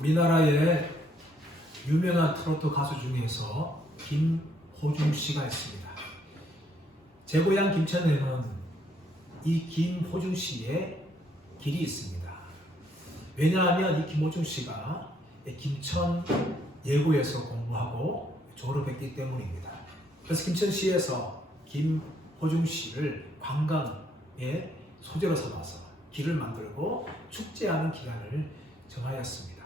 우리나라의 유명한 트로트 가수 중에서 김호중 씨가 있습니다. 제 고향 김천에는 이 김호중 씨의 길이 있습니다. 왜냐하면 이 김호중 씨가 김천 예고에서 공부하고 졸업했기 때문입니다. 그래서 김천시에서 김호중 씨를 관광의 소재로 삼아서 길을 만들고 축제하는 기간을 정하였습니다.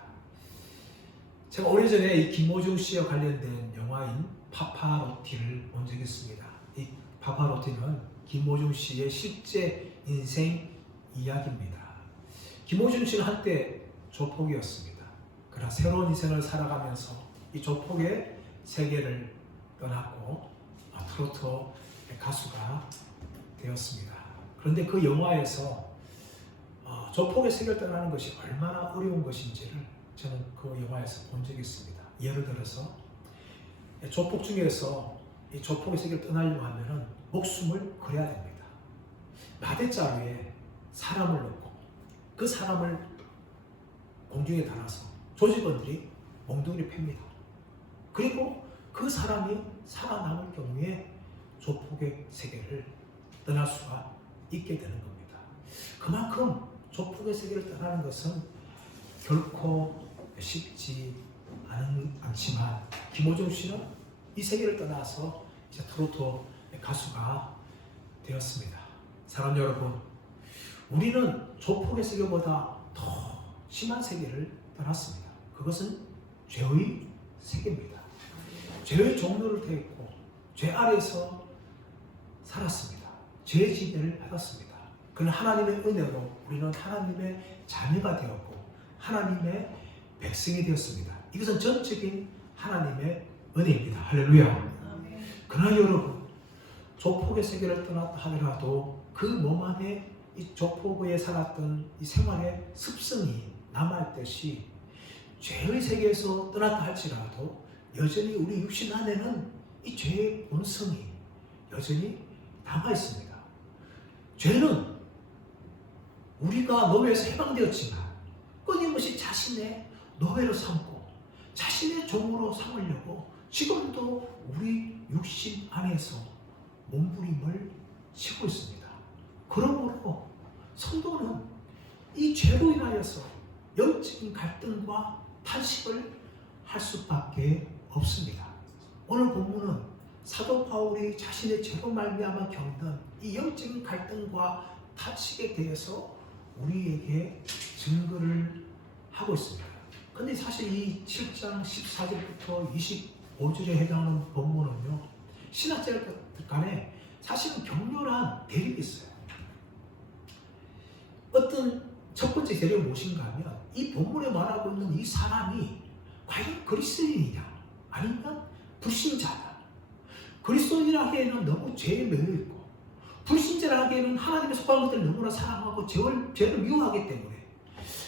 제가 오래전에 이 김호중 씨와 관련된 영화인 파파로티를 본 적이 있습니다. 이 파파로티는 김호중 씨의 실제 인생 이야기입니다. 김호중 씨는 한때 조폭이었습니다. 그러나 새로운 인생을 살아가면서 이 조폭의 세계를 떠났고 트로트 가수가 되었습니다. 그런데 그 영화에서 조폭의 세계를 떠나는 것이 얼마나 어려운 것인지를 저는 그 영화에서 본 적이 있습니다. 예를 들어서 조폭 중에서 이 조폭의 세계를 떠나려고 하면은 목숨을 걸어야 됩니다. 마대자루에 사람을 넣고 그 사람을 공중에 달아서 조직원들이 몽둥이를 팹니다. 그리고 그 사람이 살아남을 경우에 조폭의 세계를 떠날 수가 있게 되는 겁니다. 그만큼 조폭의 세계를 떠나는 것은 결코 쉽지 않지만 김호중 씨는 이 세계를 떠나서 이제 트로트 가수가 되었습니다. 사랑 여러분, 우리는 조폭의 세계보다 더 심한 세계를 떠났습니다. 그것은 죄의 세계입니다. 죄의 종로를 태웠고 죄 아래에서 살았습니다. 죄의 지배를 받았습니다. 그러나 하나님의 은혜로 우리는 하나님의 자녀가 되었고 하나님의 백성이 되었습니다. 이것은 전적인 하나님의 은혜입니다. 할렐루야. 그러나 여러분, 조폭의 세계를 떠났다 하더라도 그 몸 안에 이 조폭에 살았던 이 생활의 습성이 남아있듯이 죄의 세계에서 떠났다 할지라도 여전히 우리 육신 안에는 이 죄의 본성이 여전히 남아있습니다. 죄는 우리가 노예에서 해방되었지만 끊임없이 자신의 노예로 삼고 자신의 종으로 삼으려고 지금도 우리 육신 안에서 몸부림을 치고 있습니다. 그러므로 성도는 이 죄로 인하여서 영적인 갈등과 탄식을 할 수밖에 없습니다. 오늘 본문은 사도 바울이 자신의 죄로 말미암아 겪는 이 영적인 갈등과 탄식에 대해서 우리에게 증거를 하고 있습니다. 근데 사실 이 7장 14절부터 25절에 해당하는 본문은요, 신학자들 간에 사실은 격렬한 대립이 있어요. 어떤 첫 번째 대립이 무엇인가 하면 이 본문에 말하고 있는 이 사람이 과연 그리스도인이냐 아니면 불신자냐. 그리스도인이라 하기에는 너무 죄에 매여있고 불신자라 하기에는 하나님의 속한 것들을 너무나 사랑하고 죄를 미워하기 때문에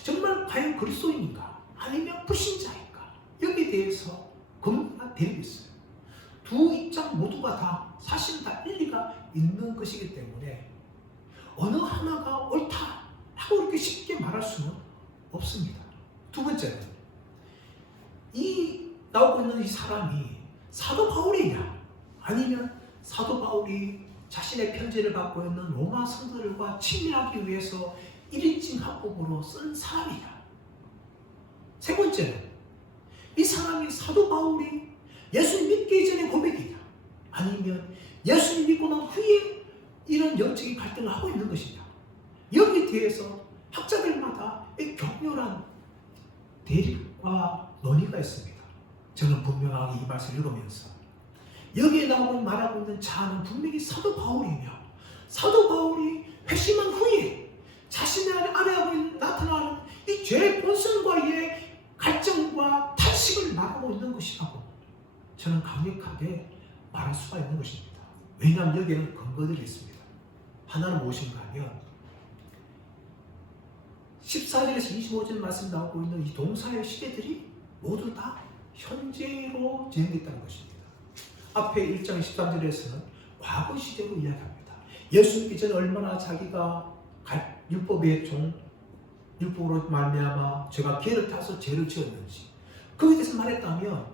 정말 과연 그리스도인인가 아니면 불신자인가, 여기에 대해서 겁나 대립이 있어요. 두 입장 모두가 다 사실 다 일리가 있는 것이기 때문에 어느 하나가 옳다 하고 이렇게 쉽게 말할 수는 없습니다. 두 번째는 이 나오고 있는 이 사람이 사도 바울이냐 아니면 사도 바울이 자신의 편지를 받고 있는 로마 성도들과 친밀하기 위해서 1인칭 합법으로 쓴 사람이냐. 세 번째는 이 사람이 사도 바울이 예수님 믿기 이전의 고백이냐 아니면 예수님 믿고 난 후에 이런 영적인 갈등을 하고 있는 것이냐. 여기에 대해서 학자들마다 격렬한 대립과 논의가 있습니다. 저는 분명하게 이 말씀을 읽으면서 여기에 나오고 말하고 있는 자는 분명히 사도 바울이며 사도 바울이 회심한 후에 자신의 안에 나타나는 이 죄의 본성과의 갈증과 탄식을 말하고 있는 것이라고 저는 강력하게 말할 수가 있는 것입니다. 왜냐하면 여기에는 근거들이 있습니다. 하나는 무엇인가 하면 14절에서 25절 말씀 나오고 있는 이 동사의 시제들이 모두 다 현재로 진행됐다는 것입니다. 앞에 1장 13절에서는 과거 시제로 이야기합니다. 예수 믿기 전에 얼마나 자기가 율법의 종 율법으로 말미암아 제가 기회를 타서 죄를 지었는지 거기에 대해서 말했다면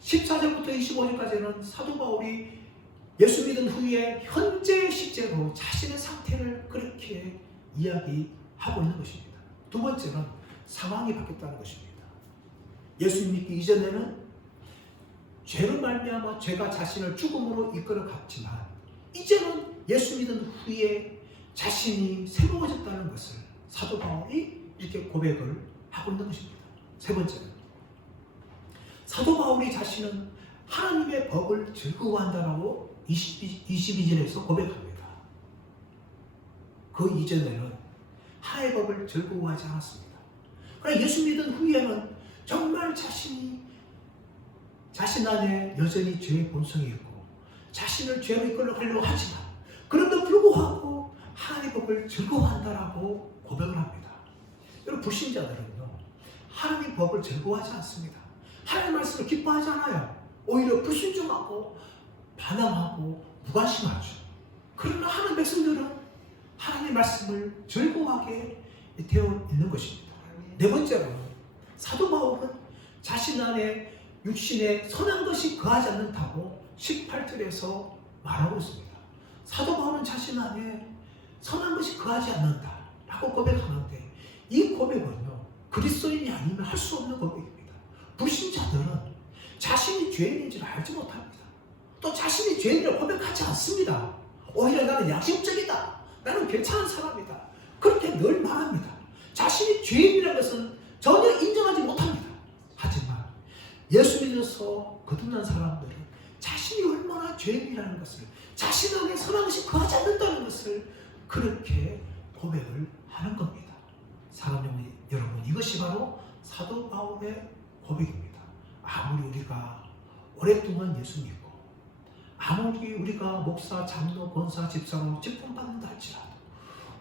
14절부터 25절까지는 사도 바울이 예수 믿은 후에 현재 실제로 자신의 상태를 그렇게 이야기하고 있는 것입니다. 두 번째는 상황이 바뀌었다는 것입니다. 예수 믿기 이전에는 죄로 말미암아 죄가 자신을 죽음으로 이끌어 갔지만 이제는 예수 믿은 후에 자신이 새로워졌다는 것을 사도 바울이 이렇게 고백을 하고 있는 것입니다. 세 번째는 사도 바울이 자신은 하나님의 법을 즐거워한다라고 22절에서 고백합니다. 그 이전에는 하나님의 법을 즐거워하지 않았습니다. 그러나 예수 믿은 후에는 정말 자신 안에 여전히 죄의 본성이 있고 자신을 죄로 이끌어가려고 하지만 그럼에도 불구하고 하나님의 법을 즐거워한다라고 고백을 합니다. 여러분 불신자들은요 하나님의 법을 즐거워하지 않습니다. 하나님의 말씀을 기뻐하지 않아요. 오히려 불순종하고 반항하고 무관심하죠. 그러나 하나님의 백성들은 하나님의 말씀을 즐거워하게 되어 있는 것입니다. 네 번째로는 사도 바울은 자신 안에 육신에 선한 것이 거하지 않는다고 18절에서 말하고 있습니다. 사도 바울은 자신 안에 선한 것이 거하지 않는다라고 고백하는데 이 고백은요 그리스도인이 아니면 할 수 없는 고백입니다. 불신자들은 자신이 죄인인지를 알지 못합니다. 또 자신이 죄인이라고 고백하지 않습니다. 오히려 나는 양심적이다. 나는 괜찮은 사람이다. 그렇게 늘 말합니다. 자신이 죄인이라는 것은 전혀 인정하지 못합니다. 하지만 예수 믿어서 거듭난 사람들은 자신이 얼마나 죄인이라는 것을 자신 안에 선한 것이 거하지 않는다는 것을 그렇게 고백을 하는 겁니다. 사랑하는 여러분 이것이 바로 사도 바울의 고백입니다. 아무리 우리가 오랫동안 예수 믿고 아무리 우리가 목사, 장로, 권사, 집사로 직분받는다 할지라도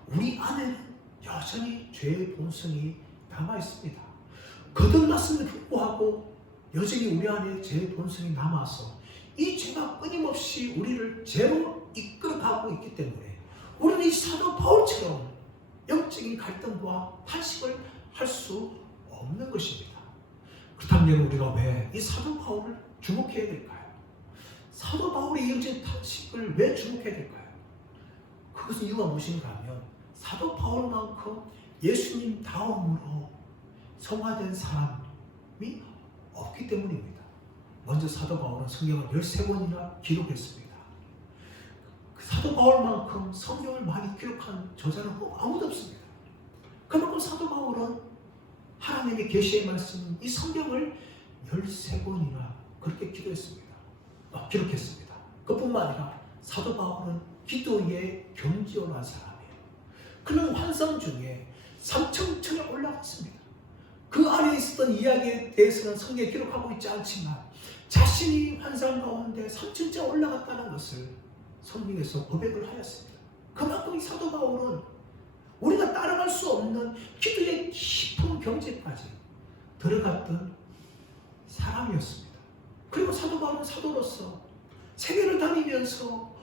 우리 안에는 여전히 죄의 본성이 남아있습니다. 거듭났음에도 불구하고 여전히 우리 안에 죄의 본성이 남아서 이 죄가 끊임없이 우리를 죄로 이끌어가고 있기 때문에 우리는 이 사도 바울처럼 영적인 갈등과 탄식을 할 수 없는 것입니다. 그렇다면 여러분 우리가 왜 이 사도 바울을 주목해야 될까요? 사도 바울의 영적인 탄식을 왜 주목해야 될까요? 그것은 이유가 무엇인가 하면 사도 바울만큼 예수님 다음으로 성화된 사람이 없기 때문입니다. 먼저 사도 바울은 성경을 13번이나 기록했습니다. 사도 바울만큼 성경을 많이 기록한 저자는 아무도 없습니다. 그만큼 사도 바울은 하나님의 계시의 말씀, 이 성경을 13번이나 그렇게 기록했습니다. 그뿐만 아니라 사도 바울은 기도에 경지어난 사람이에요. 그는 환상 중에 삼층천에 올라갔습니다. 그 안에 있었던 이야기에 대해서는 성경에 기록하고 있지 않지만 자신이 환상 가운데 삼층천에 올라갔다는 것을 성경에서 고백을 하였습니다. 그만큼 이 사도 바울은 우리가 따라갈 수 없는 기도의 깊은 경지까지 들어갔던 사람이었습니다. 그리고 사도 바울은 사도로서 세계를 다니면서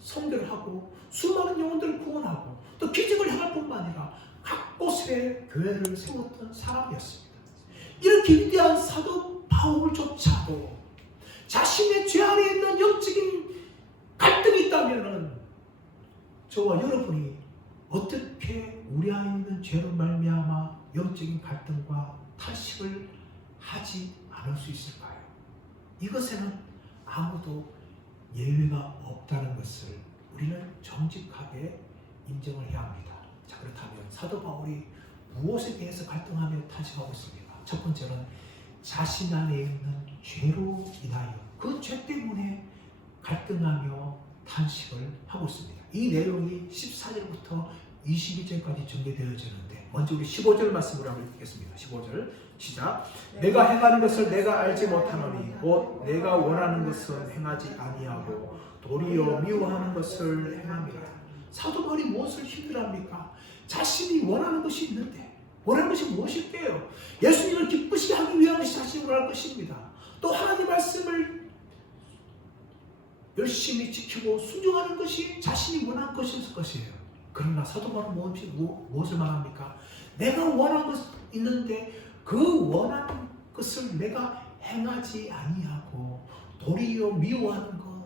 선교를 하고 수많은 영혼들을 구원하고 또 기적을 행할 뿐만 아니라 각 곳에 교회를 세웠던 사람이었습니다. 이렇게 위대한 사도 바울조차도 자신의 죄 안에 있는 영적인 갈등이 있다면 저와 여러분이 어떻게 우리 안에 있는 죄로 말미암아 영적인 갈등과 탄식을 하지 않을 수 있을까요? 이것에는 아무도 예외가 없다는 것을 우리는 정직하게 인정을 해야 합니다. 자, 그렇다면 사도 바울이 무엇에 대해서 갈등하며 탄식하고 있습니까? 첫 번째는 자신 안에 있는 죄로 인하여 그 죄 때문에 갈등하며 탄식을 하고 있습니다. 이 내용이 14절부터 22절까지 전개되어지는데 먼저 우리 15절 말씀으로 한번 읽겠습니다. 15절 시작. 내가 행하는 것을 내가 알지 못하노니 곧 내가 원하는 것은 행하지 아니하고 도리어 미워하는 것을 행함이라. 사도 바울이 무엇을 힘들어합니까? 자신이 원하는 것이 있는데 원하는 것이 무엇일까요? 예수님을 기쁘시게 하기 위한 것이 자신이 원할 것입니다. 또 하나님 말씀을 열심히 지키고 순종하는 것이 자신이 원하는 것일 것이에요. 그러나 사도 바울은 무엇을 말합니까? 내가 원하는 것이 있는데 그 원하는 것을 내가 행하지 아니하고 도리어 미워하는 것,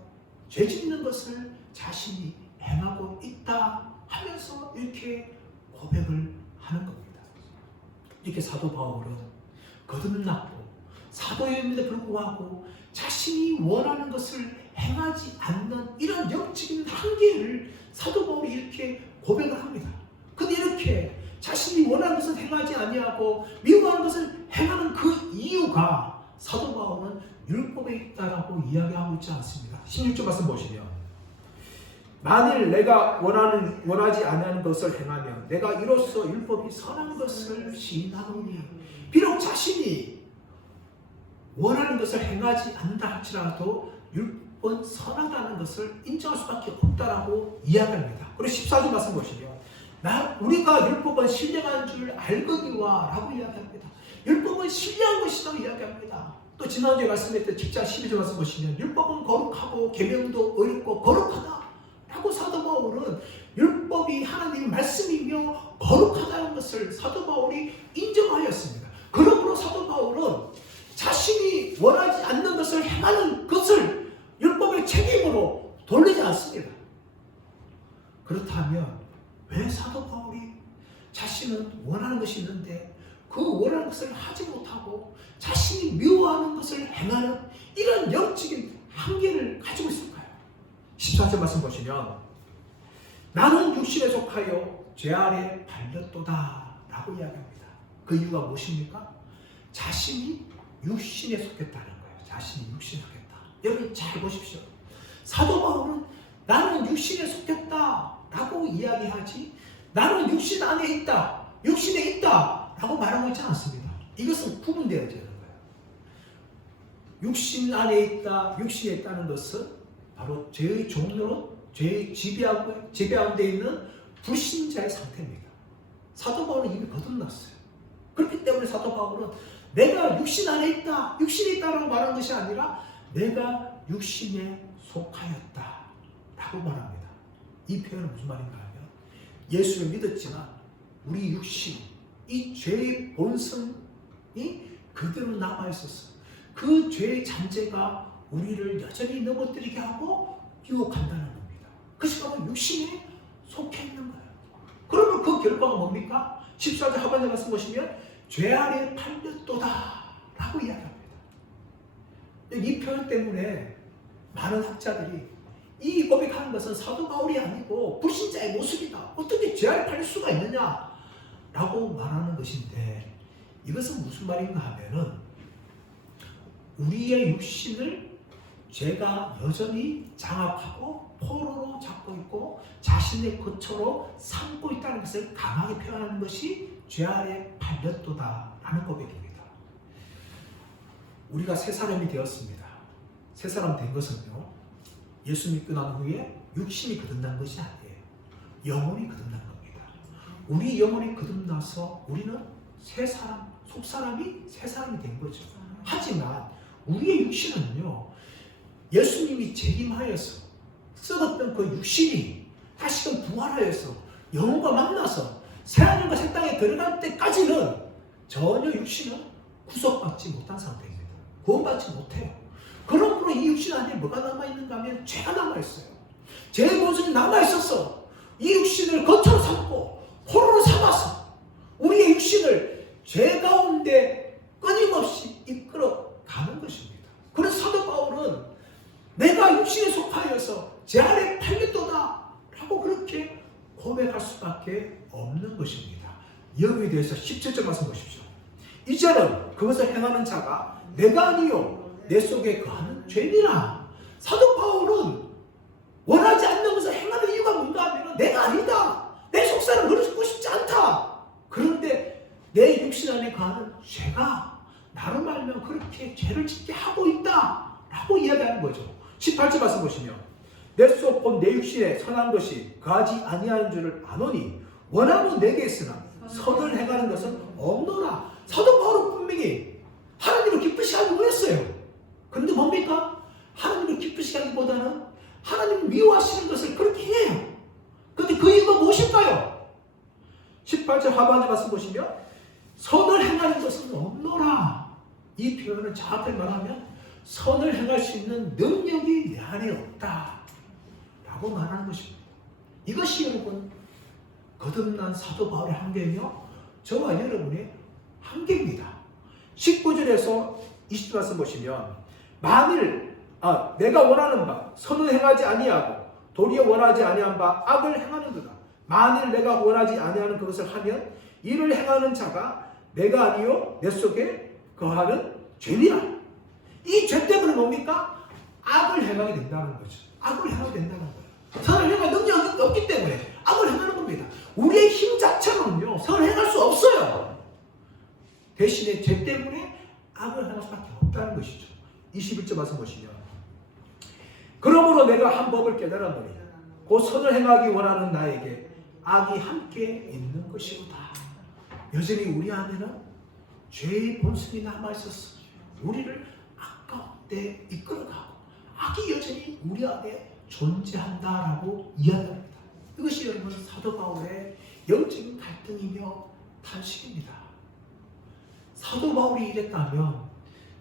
죄짓는 것을 자신이 행하고 있다 하면서 이렇게 고백을 하는 겁니다. 이렇게 사도 바울은 거듭났고 사도임에도 불구하고 자신이 원하는 것을 행하지 않는 이런 영적인 한계를 사도 바울이 이렇게 고백을 합니다. 근데 이렇게 자신이 원하는 것을 행하지 아니하고 미워하는 것을 행하는 그 이유가 사도 바울은 율법에 있다라고 이야기하고 있지 않습니다. 16절 말씀 보시면 만일 내가 원하지 않는 것을 행하면 내가 이로써 율법이 선한 것을 시인하노니 비록 자신이 원하는 것을 행하지 않는다 할지라도 율법은 선하다는 것을 인정할 수밖에 없다라고 이야기합니다. 그리고 14절 말씀 보시면 우리가 율법은 신령한 줄 알거니와 라고 이야기합니다. 율법은 신령한 것이라고 이야기합니다. 또 지난주에 말씀했던 10장 12절 말씀 보시면 율법은 거룩하고 계명도 의롭고 거룩하다 라고 사도 바울은 율법이 하나님의 말씀이며 거룩하다는 것을 사도 바울이 인정하였습니다. 그러므로 사도 바울은 자신이 원하지 않는 것을 행하는 것을 율법의 책임으로 돌리지 않습니다. 그렇다면 왜 사도 바울이 자신은 원하는 것이 있는데 그 원하는 것을 하지 못하고 자신이 미워하는 것을 행하는 이런 영적인 한계를 가지고 있을까요? 14절 말씀 보시면 나는 육신에 속하여 죄 아래 발렸도다 라고 이야기합니다. 그 이유가 무엇입니까? 자신이 육신에 속했다는 거예요. 자신이 육신에 속했다. 여러분 잘 보십시오. 사도 바울은 나는 육신에 속했다 라고 이야기하지 나는 육신 안에 있다, 육신에 있다 라고 말하고 있지 않습니다. 이것은 구분되어야 되는 거예요. 육신 안에 있다, 육신에 있다는 것은 바로 죄의 종로로 죄의 지배하고 되 있는 불신자의 상태입니다. 사도 바울은 이미 거듭났어요. 그렇기 때문에 사도 바울은 내가 육신 안에 있다, 육신에 있다라고 말하는 것이 아니라 내가 육신에 속하였다 라고 말합니다. 이 표현은 무슨 말인가 하면 예수를 믿었지만 우리 육신, 이 죄의 본성이 그대로 남아있었어. 그 죄의 잔재가 우리를 여전히 넘어뜨리게 하고 유혹한다는 겁니다. 그것이 바로 육신에 속해 있는 거예요. 그러면 그 결과가 뭡니까? 14절 하반절 말씀 보시면 죄 아래 팔렸도다 라고 이야기합니다. 이 표현 때문에 많은 학자들이 이 고백하는 것은 사도 바울이 아니고 불신자의 모습이다. 어떻게 죄 아래 팔릴 수가 있느냐 라고 말하는 것인데 이것은 무슨 말인가 하면은 우리의 육신을 죄가 여전히 장악하고 포로로 잡고 있고 자신의 거처로 삼고 있다는 것을 강하게 표현하는 것이 죄 아래 팔렸도다 라는 고백입니다. 우리가 새 사람이 되었습니다. 새 사람 된 것은요 예수 믿고 난 후에 육신이 거듭난 것이 아니에요. 영혼이 거듭난 겁니다. 우리 영혼이 거듭나서 우리는 새 사람, 속사람이 새 사람이 된 거죠. 하지만 우리의 육신은요 예수님이 재림하여서 썩었던 그 육신이 다시금 부활하여서 영혼과 만나서 새하늘과 새 땅에 들어갈 때까지는 전혀 육신은 구속받지 못한 상태입니다. 구원받지 못해요. 그러므로 이 육신 안에 뭐가 남아있는가 하면 죄가 남아있어요. 죄의 본성이 남아있어서 이 육신을 거처로 삼고 포로로 삼아서 우리의 육신을 죄 가운데 끊임없이 이끌어가는 것입니다. 그래서 사도 바울은 내가 육신에 속하여서 죄 아래 팔렸도다 라고 그렇게 고백할 수밖에 없는 것입니다. 여기에 대해서 17절 말씀 보십시오. 이제는 그것을 행하는 자가 내가 아니요 내 속에 거하는 죄니라. 사도 바울은 원하지 않는 것을 행하는 이유가 뭔가 하면 내가 아니다. 내 속사람 그러고 싶지 않다. 그런데 내 육신 안에 거하는 죄가 나로 말하면 그렇게 죄를 짓게 하고 있다 라고 이야기하는 거죠. 18절 말씀 보시면 내 속 곧 내 육신에 선한 것이 거하지 아니하는 줄을 아노니 원하고 내게 있으나 선을 행하는 것은 없노라. 사도 바울은 분명히 하나님을 기쁘시게 하기 원했어요. 그런데 뭡니까? 하나님을 기쁘시게 하기보다는 하나님을 미워하시는 것을 그렇게 해요. 그런데 그 이유가 무엇일까요? 18절 하반절 말씀 보시면 선을 행하는 것은 없노라. 이 표현을 정확히 말하면 선을 행할 수 있는 능력이 내 안에 없다 라고 말하는 것입니다. 이것이 여러분 거듭난 사도 바울의 한계며 저와 여러분의 한계입니다. 19절에서 20절 말씀 보시면 만일 내가 원하는 바 선을 행하지 아니하고 도리어 원하지 아니한 바 악을 행하는도다. 만일 내가 원하지 아니하는 그것을 하면 이를 행하는 자가 내가 아니요 내 속에 거하는 죄니라. 이 죄 때문에 뭡니까? 악을 행하게 된다는 거죠. 악을 행하게 된다는 거예요. 선을 행할 능력이 없기 때문에 악을 행하는 겁니다. 우리의 힘 자체로는요 선을 행할 수 없어요. 대신에 죄 때문에 악을 행할 수밖에 없다는 것이죠. 21절 말씀 보시면 그러므로 내가 한 법을 깨달았노니 곧 선을 행하기 원하는 나에게 악이 함께 있는 것이로다. 여전히 우리 안에는 죄의 본성이 남아있었어. 우리를 악가운 데 이끌어가고 악이 여전히 우리 안에 존재한다라고 이야기합니다. 이것이 여러분 사도 바울의 영적인 갈등이며 탄식입니다. 사도 바울이 이랬다면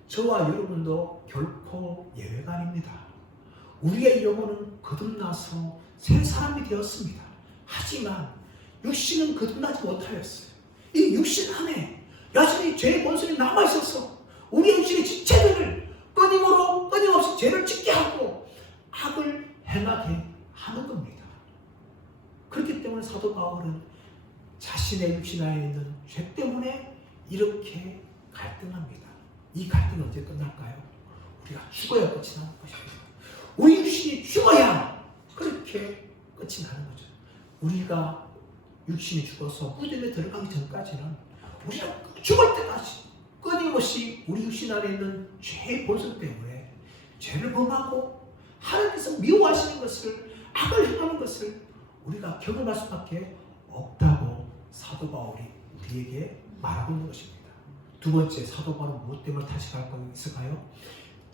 저와 여러분도 결코 예외가 아닙니다. 우리의 영혼은 거듭나서 새 사람이 되었습니다. 하지만 육신은 거듭나지 못하였어요. 이 육신 안에 여전히 죄의 본성이 남아있어서 우리 육신의 지체들을 끊임없이 죄를 짓게 하고 악을 행하게 하는 겁니다. 그렇기 때문에 사도 바울은 자신의 육신 안에 있는 죄 때문에 이렇게 갈등합니다. 이 갈등은 언제 끝날까요? 우리가 죽어야 끝이 나는 것입니다. 우리 육신이 죽어야 그렇게 끝이 나는 거죠. 우리가 육신이 죽어서 무덤에 들어가기 전까지는 우리가 죽을 때까지 끊임없이 우리 육신 안에 있는 죄의 본성 때문에 죄를 범하고 하나님께서 미워하시는 것을 악을 행하는 것을 우리가 경험할 수밖에 없다고 사도 바울이 우리에게 말하고 있는 것입니다. 두 번째, 사도 바울은 무엇 때문에 탄식할 거 있을까요?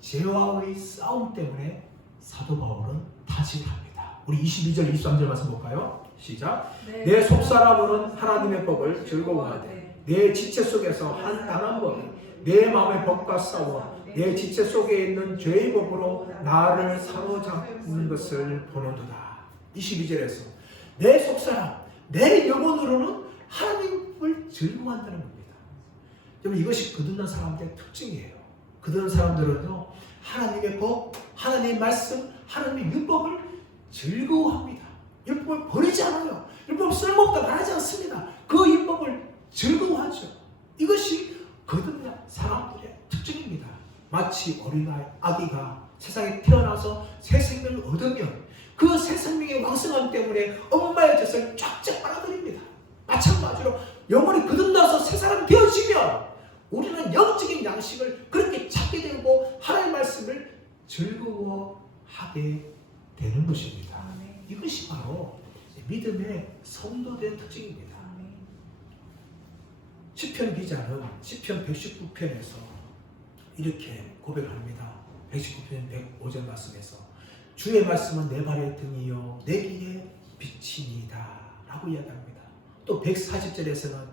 죄와의 싸움 때문에 사도 바울은 탄식을 합니다. 우리 22절 23절 말씀 볼까요? 시작. 내 속사람은 하나님의 법을 즐거워하되 내 지체 속에서 한탄한 법이 내 마음의 법과 싸워 내 지체 속에 있는 죄의 법으로 나를 사로잡는 것을 보는도다. 22절에서 내 속사람, 내 영혼으로는 하나님을 즐거워한다는 겁니다. 여러분 이것이 거듭난 사람들의 특징이에요. 거듭난 사람들은요 하나님의 법, 하나님의 말씀, 하나님의 율법을 즐거워합니다. 율법을 버리지 않아요. 율법을 쓸모없다 말하지 않습니다. 그 율법을 즐거워하죠. 이것이 거듭난 사람들의 특징입니다. 마치 어린아이, 아기가 세상에 태어나서 새 생명을 얻으면 그 새 생명의 왕성함 때문에 엄마의 젖을 쫙쫙 빨아들입니다. 마찬가지로 영혼이 거듭나서 새 사람이 되어지면 우리는 영적인 양식을 그렇게 찾게 되고 하나님의 말씀을 즐거워하게 되는 것입니다. 이것이 바로 믿음의 성도들의 특징입니다. 시편 기자는 시편 119편에서 이렇게 고백을 합니다. 119편 105절 말씀에서 주의 말씀은 내 발의 등이요 내 길의 빛이니이다 라고 이야기합니다. 또 140절에서는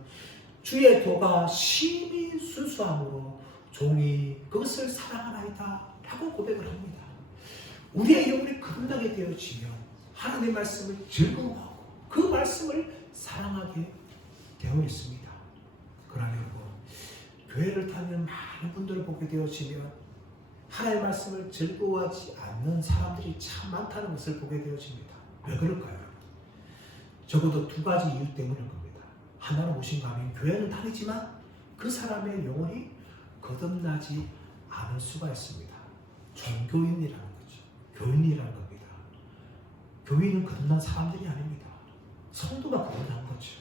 주의 도가 심히 순수함으로 종이 그것을 사랑하나이다 라고 고백을 합니다. 우리의 영혼이 거듭나게 되어지면 하나님의 말씀을 즐거워하고 그 말씀을 사랑하게 되어 있습니다. 그러나 여러분 교회를 다니는 많은 분들을 보게 되어지면 하나님의 말씀을 즐거워하지 않는 사람들이 참 많다는 것을 보게 되어집니다. 왜 그럴까요? 적어도 두 가지 이유 때문일 겁니다. 하나는 무엇인가 하면 교회는 다니지만 그 사람의 영혼이 거듭나지 않을 수가 있습니다. 종교인이라는 거죠. 교인이라는 겁니다. 교인은 거듭난 사람들이 아닙니다. 성도가 거듭난 거죠.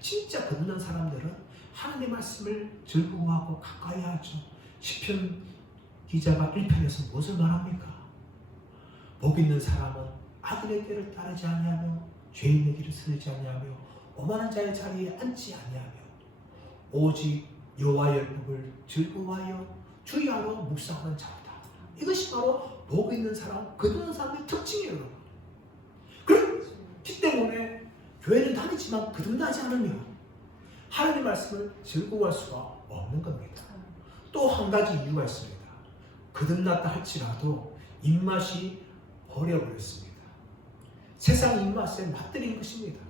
진짜 거듭난 사람들은 하나님의 말씀을 즐거워하고 가까이 하죠. 시편 기자가 1편에서 무엇을 말합니까? 복 있는 사람은 아들의 길을 따르지 아니하며 죄인의 길을 서지 아니하며 오만한 자의 자리에 앉지 아니하며 오직 여호와의 율법을 즐거워하여 주야로 묵상하는 자다. 이것이 바로 복 있는 사람, 거듭난 사람의 특징이에요, 여러분. 그렇기 때문에 교회는 다니지만 거듭나지 않으면 하나님 말씀을 즐거워할 수가 없는 겁니다. 또 한 가지 이유가 있습니다. 거듭났다 할지라도 입맛이 버려버렸습니다. 세상 입맛에 맛들인 것입니다.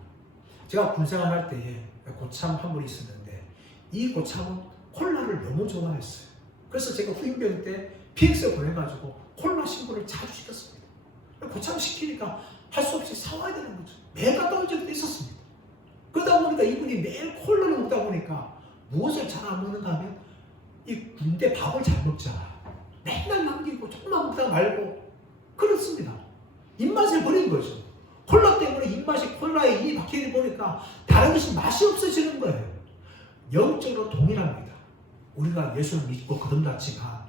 제가 군생활할 때에 고참 한 분이 있었는데 이 고참은 콜라를 너무 좋아했어요. 그래서 제가 후임병 때 PX에 보내가지고 콜라 신고를 자주 시켰습니다. 고참 시키니까 할 수 없이 사와야 되는 거죠. 매일 갔다 온 적도 있었습니다. 그러다 보니까 이분이 매일 콜라를 먹다 보니까 무엇을 잘 안 먹는가 하면 이 군대 밥을 잘 먹잖아. 맨날 남기고 조금만 먹다가 말고 그렇습니다. 입맛을 버린 거죠. 콜라 때문에 입맛이 콜라에 입이 박히게 보니까 다른 것이 맛이 없어지는 거예요. 영적으로 동일합니다. 우리가 예수를 믿고 거듭났지만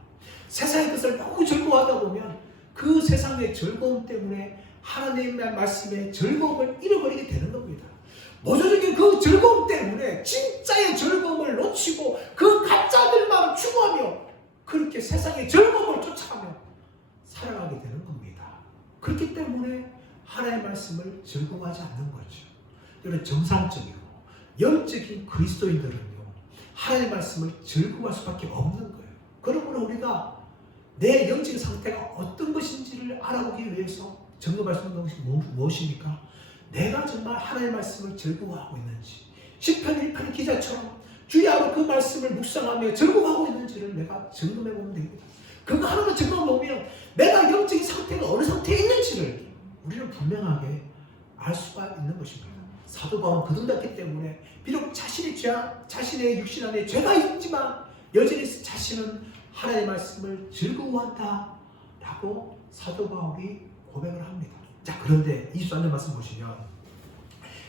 세상의 것을 너무 즐거워하다 보면 그 세상의 즐거움 때문에 하나님의 말씀의 즐거움을 잃어버리게 되는 겁니다. 모조적인 그 즐거움 때문에 진짜의 즐거움을 놓치고 그 가짜들만 추구하며 그렇게 세상의 즐거움을 쫓아가며 살아가게 되는 겁니다. 그렇기 때문에 하나님의 말씀을 즐거워하지 않는 거죠. 이런 정상적이고 영적인 그리스도인들은요, 하나님의 말씀을 즐거워할 수밖에 없는 거예요. 그러므로 우리가 내 영적인 상태가 어떤 것인지를 알아보기 위해서 점검할 수 있는 것이 무엇입니까? 내가 정말 하나님의 말씀을 즐거워하고 있는지, 시편 1편 기자처럼 주야로 그 말씀을 묵상하며 즐거워하고 있는지를 내가 점검해 보면 됩니다. 그거 하나만 점검해 보면 내가 영적인 상태가 어느 상태에 있는지를 우리는 분명하게 알 수가 있는 것입니다. 사도 바울은 거듭났기 때문에 비록 자신의 죄, 자신의 육신 안에 죄가 있지만 여전히 자신은 하나님의 말씀을 즐거워한다 라고 사도 바울이 고백을 합니다. 자, 그런데 24절 말씀 보시면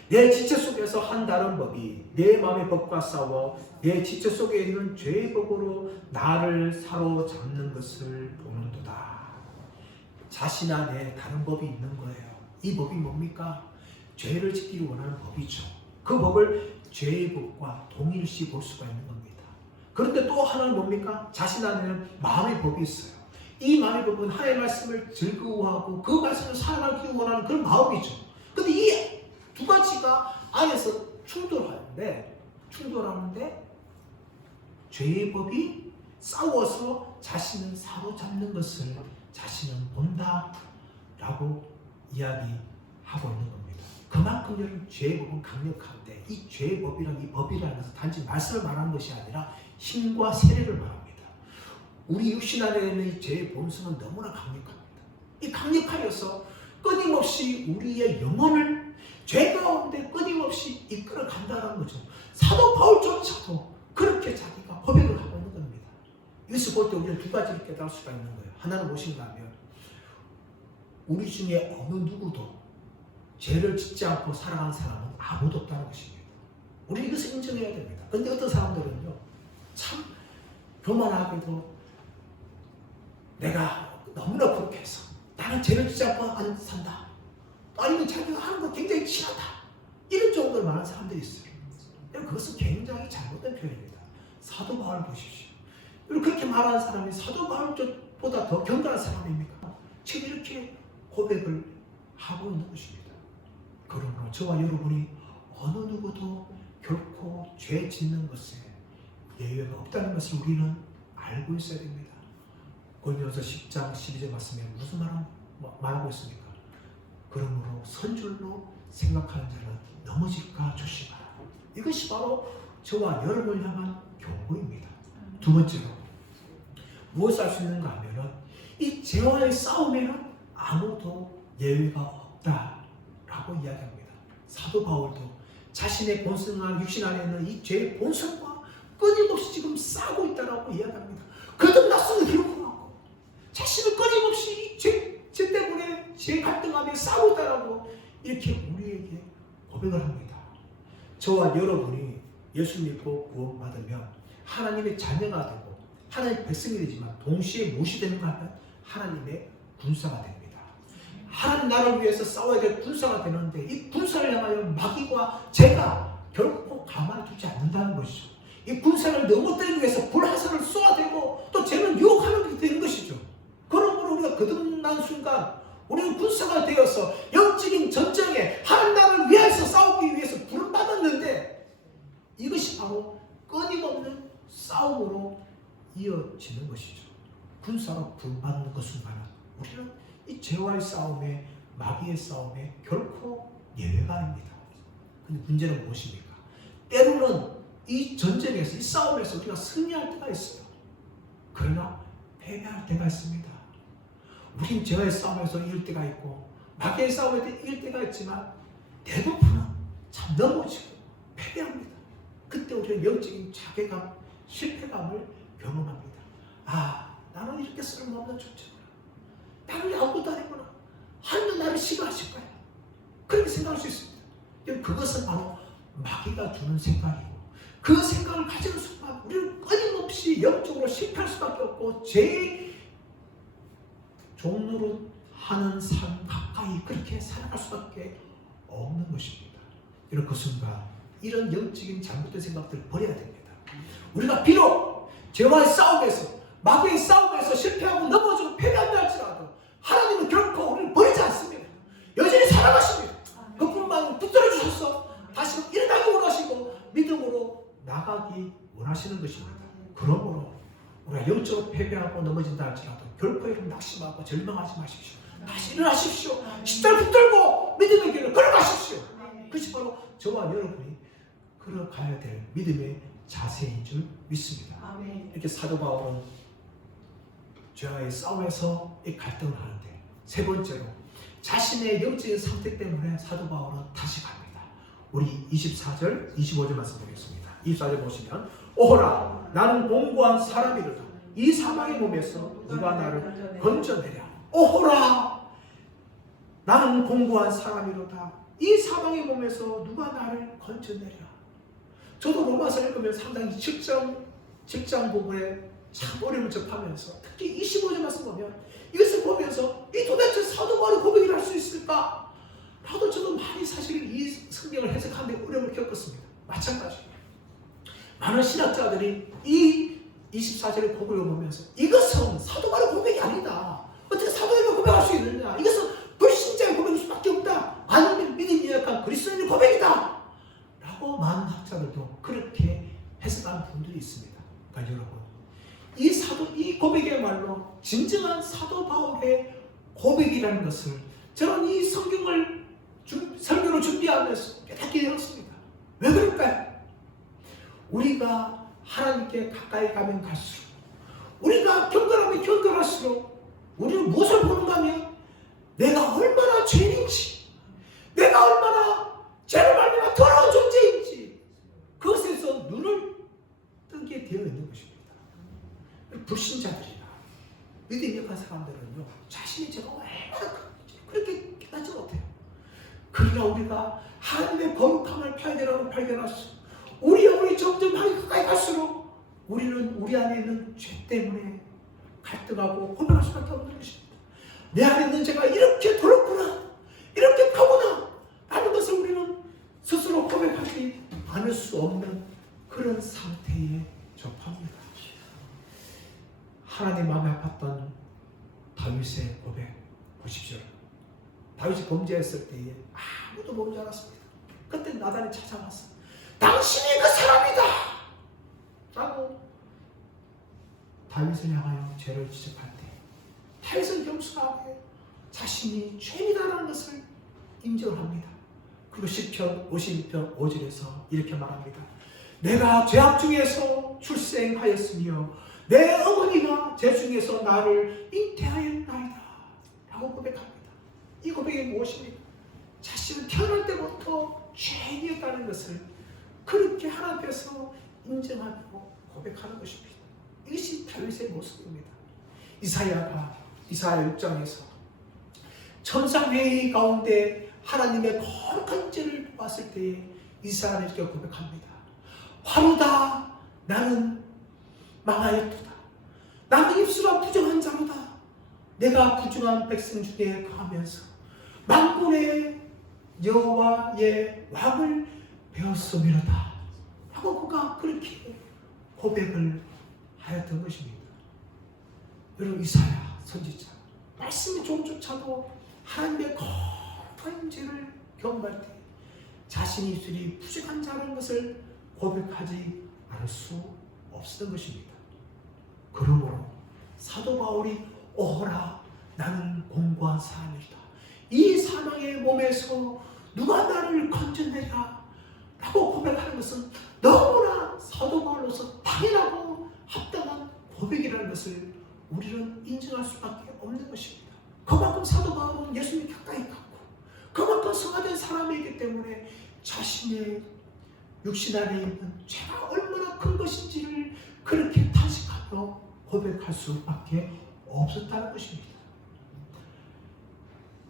내 지체 속에서 한 다른 법이 내 마음의 법과 싸워 내 지체 속에 있는 죄의 법으로 나를 사로잡는 것을 보는도다. 자신 안에 다른 법이 있는 거예요. 이 법이 뭡니까? 죄를 짓기를 원하는 법이죠. 그 법을 죄의 법과 동일시 볼 수가 있는 겁니다. 그런데 또 하나는 뭡니까? 자신 안에는 마음의 법이 있어요. 이 마음의 법은 하나님의 말씀을 즐거워하고 그 말씀을 살아가기 원하는 그런 마음이죠. 근데 이 두 가지가 안에서 충돌하는데 죄의 법이 싸워서 자신을 사로잡는 것을 자신은 본다라고 이야기하고 있는 겁니다. 그만큼 여러분 죄의 법은 강력한데 이 죄의 법이란 이 법이라는 것은 단지 말씀을 말하는 것이 아니라 힘과 세력을 말합니다. 우리 육신 안에 있는 이 죄의 본성은 너무나 강력합니다. 이 강력하여서 끊임없이 우리의 영혼을 죄 가운데 끊임없이 이끌어 간다는 거죠. 사도 바울조차도 그렇게 자기가 고백을 하고 있는 겁니다. 이것을 볼 때 우리는 두 가지를 깨달을 수가 있는 거예요. 하나는 무엇인가 하면 우리 중에 어느 누구도 죄를 짓지 않고 살아가는 사람은 아무도 없다는 것입니다. 우리 이것을 인정해야 됩니다. 그런데 어떤 사람들은요, 참 교만하게도 내가 너무나 부족해서 나는 죄를 짓지 않고 안 산다. 아니면 자기가 하는 거 굉장히 싫다. 이런 정도로 말하는 사람들이 있어요. 그것은 굉장히 잘못된 표현입니다. 사도 바울 보십시오. 그렇게 말하는 사람이 사도 바울보다 더 견고한 사람입니까? 지금 이렇게 고백을 하고 있는 것입니다. 그러므로 저와 여러분이 어느 누구도 결코 죄 짓는 것에 예외가 없다는 것을 우리는 알고 있어야 됩니다. 고린도서 10장 12절 말씀에 무슨 말하고 있습니까? 그러므로 선줄로 생각하는 자는 넘어질까 조심하라. 이것이 바로 저와 여러분을 향한 경고입니다. 두 번째로 무엇을 할 수 있는가 하면은 이 죄와의 싸움에는 아무도 예외가 없다라고 이야기합니다. 사도 바울도 자신의 본성과 육신 안에 있는 이 죄의 본성과 끊임없이 지금 싸우고 있다라고 이야기합니다. 거듭났음을 불구하고 자신을 끊임없이 죄 때문에 죄 갈등하며 싸우고 있다라고 이렇게 우리에게 고백을 합니다. 저와 여러분이 예수 믿고 구원받으면 하나님의 자녀가 되고 하나님의 백성이 되지만 동시에 무엇이 되는가 하면 하나님의 군사가 됩니다. 하나님 나라를 위해서 싸워야 될 군사가 되는데 이 군사를 향하여 마귀와 죄가 결코 가만히 두지 않는다는 것이죠. 이 군사를 넘어뜨리기 위해서 불화살을 쏘아대고 또 죄는 유혹하는 게 되는 것이죠. 그러므로 우리가 거듭난 순간 우리는 군사가 되어서 영적인 전쟁에 하나님 나라를 위해서 싸우기 위해서 부름받았는데 이것이 바로 군사로 부름받는 그 순간은 우리는 이 죄와의 싸움에, 마귀의 싸움에 결코 예외가 아닙니다. 근데 문제는 무엇입니까? 때로는 이 전쟁에서, 이 싸움에서 우리가 승리할 때가 있어요. 그러나 패배할 때가 있습니다. 우린 죄와의 싸움에서 이길 때가 있고 마귀의 싸움에서 이길 때가 있지만 대부분은 참 넘어지고 패배합니다. 그때 우리는 영적인 자괴감, 실패감을 경험합니다. 아, 나는 이렇게 쓸모없는 존재구나. 나는 아무것도 아니구나. 하나님은 나를 싫어하실 거야. 그렇게 생각할 수 있습니다. 그것은 바로 마귀가 주는 생각이고, 그 생각을 가지는 순간 우리는 끊임없이 영적으로 실패할 수밖에 없고 제 종로로 하는 삶 가까이 그렇게 살아갈 수밖에 없는 것입니다. 이런 그 순간 이런 영적인 잘못된 생각들을 버려야 됩니다. 우리가 비록 죄와의 싸움에서, 마귀의 싸움에서 실패하고 넘어지고 패배한다 할지라도 하나님은 결코 우리를 버리지 않습니다. 여전히 사랑하십니다. 그뿐만 붙들어 주셔서 다시 일어나기 원하시고 믿음으로 나가기 원하시는 것입니다. 그러므로 우리가 영적으로 패배하고 넘어진다 할지라도 결코 이런 낙심하고 절망하지 마십시오. 다시 일어나십시오. 십자를 붙들고 믿음의 길을 걸어가십시오. 그것이 바로 저와 여러분이 걸어가야 될 믿음의 자세인 줄 믿습니다. 이렇게 사도 바울은 죄와의 싸움에서 이 갈등을 하는데, 세 번째로 자신의 영적인 상태 때문에 사도 바울은 다시 갑니다. 우리 24절, 25절 말씀 보겠습니다. 24절 보시면, 오호라 나는 공고한 사람이로다. 이 사망의 몸에서 누가 나를 건져내랴. 오호라 나는 공고한 사람이로다. 이 사망의 몸에서 누가 나를 건져내랴. 저도 로마서 읽으면 상당히 직장 부분에 참 어려움을 접하면서 특히 25절 말씀 보면 이것을 보면서 이 도대체 사도 바울이 고백을 할 수 있을까? 라도 저도 많이 사실 이 성경을 해석하는데 어려움을 겪었습니다. 마찬가지예요. 많은 신학자들이 이 24절의 고백을 보면서 이것은 사도 바울의 고백이 아니다. 어떻게 사도 바울이 고백할 수 있느냐? 이것은 불신자의 고백일 수밖에 없다. 아니면 믿음이 약한 그리스도인의 고백이다. 라고 많은 학자들도 그렇게 해석하는 분들이 있습니다. 그러니까 여러분, 이 고백이야말로 진정한 사도 바울의 고백이라는 것을 저는 이 설교를 준비하면서 깨닫게 되었습니다. 왜 그럴까요? 우리가 하나님께 가까이 가면 갈수록, 우리가 경건하면 경건할수록 우리는 무엇을 보는가 하면 내가 얼마나 죄인인지, 내가 얼마나 죄를 말미암아 더러운 존재인지 그것에서 눈을 뜨게 되어 있는 것입니다. 불신자들이나 믿음이 약한 사람들은요, 자신의 죄가 얼마나 큰지 그렇게 깨닫지 못해요. 그러나 우리가 하나님의 거룩함을 발견할수록 우리 영혼이 점점 가까이 갈수록 우리는 우리 안에 있는 죄 때문에 갈등하고 고백할 수밖에 없는 것입니다. 내 안에 있는 죄가 이렇게 더럽구나, 이렇게 파구나 라는 것을 우리는 스스로 고백하지 않을 수 없는 그런 상태에 접합니다. 하나님 마음에 아팠던 다윗의 고백 보십시오. 다윗이 범죄했을 때에 아무도 모르지 않았습니다. 그때 나단이 찾아왔어. 당신이 그 사람이다! 라고 다윗을 향하여 죄를 지적할 때 다윗은 겸손하게 자신이 죄인이다라는 것을 인정합니다. 그리고 시편 52편 5절에서 이렇게 말합니다. 내가 죄악 중에서 출생하였으며 내 어머니가 죄 중에서 나를 잉태하였나이다 라고 고백합니다. 이 고백이 무엇입니까? 자신은 태어날 때부터 죄인이었다는 것을 그렇게 하나님 앞에서 인정하고 고백하는 것입니다. 이것이 다윗의 모습입니다. 이사야 6장에서 천상회의 가운데 하나님의 거룩한 죄를 봤을 때에 이사야는 이렇게 고백합니다. 화로다 나는 망하였도다. 나는 입술과 부정한 자로다. 내가 부정한 백성 중에 거하면서 만군의 여호와의 왕을 배웠음이로다. 하고 그가 그렇게 고백을 하였던 것입니다. 여러분, 이사야 선지자 말씀의 종조차도 하나님의 거룩한 죄를 경험할 때 자신의 입술이 부정한 자라는 것을 고백하지 않을 수 없었던 것입니다. 그러므로 사도 바울이 오호라 나는 공고한 사람이다. 이 사망의 몸에서 누가 나를 건져내랴 라고 고백하는 것은 너무나 사도 바울로서 당연하고 합당한 고백이라는 것을 우리는 인정할 수밖에 없는 것입니다. 그만큼 사도 바울은 예수님 가까이 갔고 그만큼 성화된 사람이기 때문에 자신의 육신 안에 있는 죄가 얼마나 큰 것인지를 그렇게 탄식하며 고백할 수밖에 없었다는 것입니다.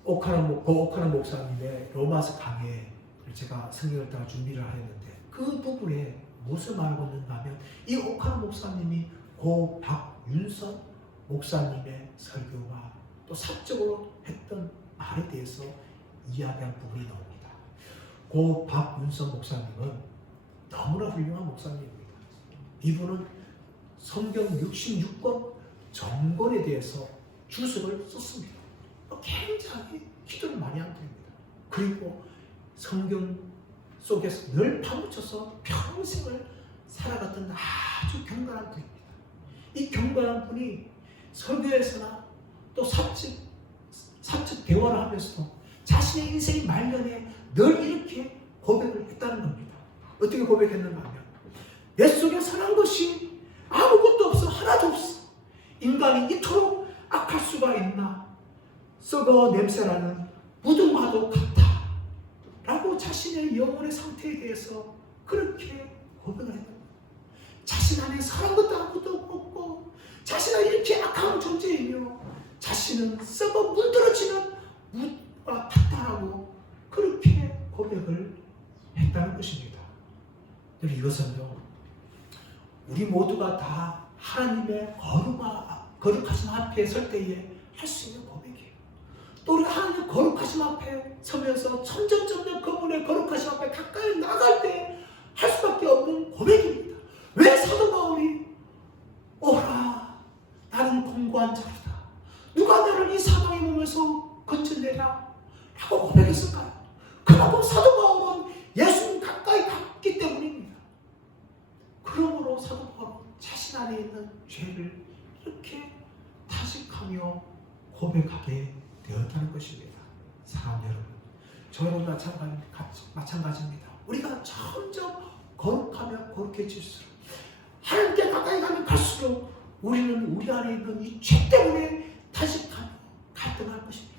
오카나 목사님의 로마서 강해를 제가 성경을 따라 준비를 하였는데 그 부분에 무엇을 말하고 있는가 하면 이 오카나 목사님이 고 박윤선 목사님의 설교와 또 사적으로 했던 말에 대해서 이야기한 부분이 나옵니다. 고 박윤선 목사님은 너무나 훌륭한 목사님입니다. 이분은 성경 66권 정권에 대해서 주석을 썼습니다. 굉장히 기도를 많이 한 분입니다. 그리고 성경 속에서 늘 파묻혀서 평생을 살아갔던 아주 경건한 분입니다. 이 경건한 분이 설교에서나 또 사측 대화를 하면서도 자신의 인생의 말년에 늘 이렇게 고백을 했다는 겁니다. 어떻게 고백했는가 하면 내 속에 선한 것이 아무것도 없어. 하나도 없어. 인간이 이토록 악할 수가 있나. 썩어 냄새나는 무덤과도 같아 라고 자신의 영혼의 상태에 대해서 그렇게 고백을 했다. 자신 안에 선한 것도 아무것도 없고 자신은 이렇게 악한 존재이며 자신은 썩어 물들어지는 무덤과 같다라고 그렇게 고백을 했다는 것입니다. 이것은요, 우리 모두가 다 하나님의 거룩하신 앞에 설 때에 할 수 있는 고백이에요. 또 우리가 하나님의 거룩하신 앞에 서면서 점점 그분의 거룩하신 앞에 가까이 나갈 때 할 수밖에 없는 고백입니다. 왜 사도 바울이 오라 나는 공고한 자로다. 누가 나를 이 사망의 몸에서 건져내라 라고 고백했을까요? 그만큼 사도 바울은 예수님 가까이 갔기 때문입니다. 그러므로 사도 바울은 자신 안에 있는 죄를 이렇게 탄식하며 고백하게 되었다는 것입니다. 사랑하는 여러분, 저희도 마찬가지입니다. 우리가 점점 거룩하면 거룩해질수록 하나님께 가까이 가면 갈수록 우리는 우리 안에 있는 이 죄 때문에 탄식하며 갈등할 것입니다.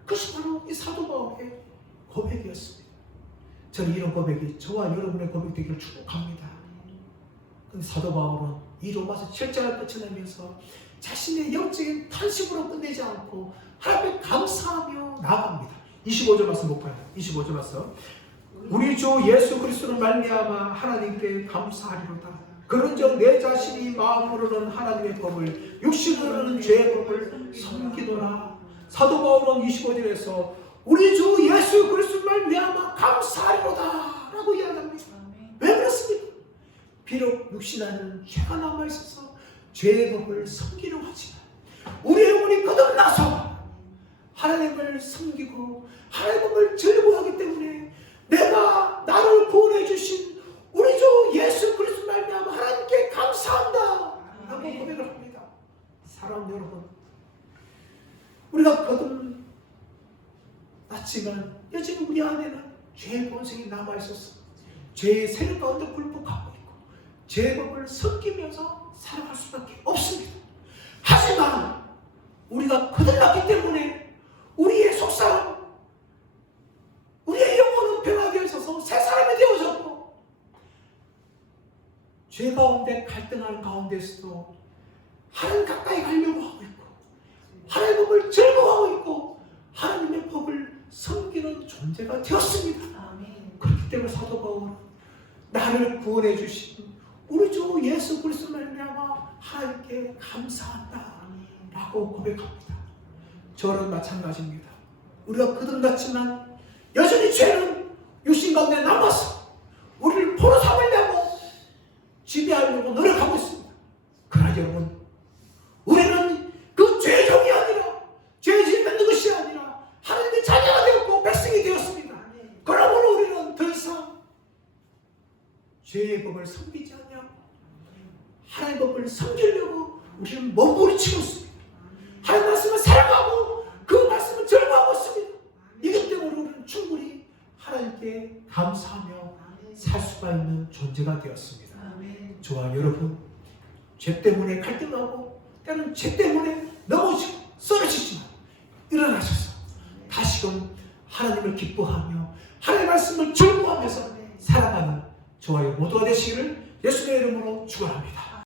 그것이 바로 이 사도 바울의 고백이었습니다. 저는 이런 고백이 저와 여러분의 고백 되기를 축복합니다. 근데 사도 바울은 이 로마서 7장을 끝내면서 자신의 영적인 탄식으로 끝내지 않고 하나님께 감사하며 나아갑니다. 25절 말씀 못 봐요. 25절 말씀. 우리 주 예수 그리스도를 말미암아 하나님께 감사하리로다. 그런즉 내 자신이 마음으로는 하나님의 법을 육신으로는 죄의 법을 섬기노라. 사도 바울은 25절에서 우리 주 예수 그리스도를 말미암아 감사하리로다 라고 이야기합니다. 왜 그렇습니까? 비록 육신 안에는 죄가 남아있어서 죄의 법을 섬기려 하지만 우리의 영혼이 거듭나서 하나님을 섬기고 하나님을 즐거워하기 때문에 내가 나를 구원해 주신 우리 주 예수 그리스도 말미암아 하나님께 감사한다 라고 고백을 합니다. 사랑하는 여러분, 우리가 거듭났지만 여전히 우리 안에는 죄의 본성이 남아있어서 죄의 세력 가운데 굴복하고 있고 죄의 법을 섬기면서 살아갈 수밖에 없습니다. 하지만 우리가 거듭났기 때문에 우리의 속사람, 우리의 영혼은 변화되어 있어서 새 사람이 되어졌고 죄 가운데 갈등하는 가운데서도 하나님 가까이 가려고 하고 있고 하나님의 법을 즐거워하고 있고 하나님의 법을 섬기는 존재가 되었습니다. 아멘. 그렇기 때문에 사도 바울은 나를 구원해 주신 우리 주 예수 그리스도 말미암아 하나님께 감사한다 라고 고백합니다. 저는 마찬가지입니다. 우리가 거듭났지만 여전히 죄는 육신 가운데 남아서 우리를 포로 삼으려고 지배하려고 노력하고 있습니다. 그러나 여러분, 우리는 그 죄종이 아니라 죄 짓는 것이 아니라 하나님의 자녀가 되었고 백성이 되었습니다. 그러므로 우리는 더 이상 죄의 법을 섬기지 않냐고 하나님의 법을 섬기려고 우리는 몸부림치고 있습니다. 하나님께 감사하며 살 수가 있는 존재가 되었습니다. 아멘. 저와 여러분, 죄 때문에 갈등하고 때로는 죄 때문에 넘어지고 쓰러지지만 일어나셔서 다시금 하나님을 기뻐하며 하나님의 말씀을 즐거워하면서 살아가는 저와 여러분 모두가 되시기를 예수님의 이름으로 축원합니다.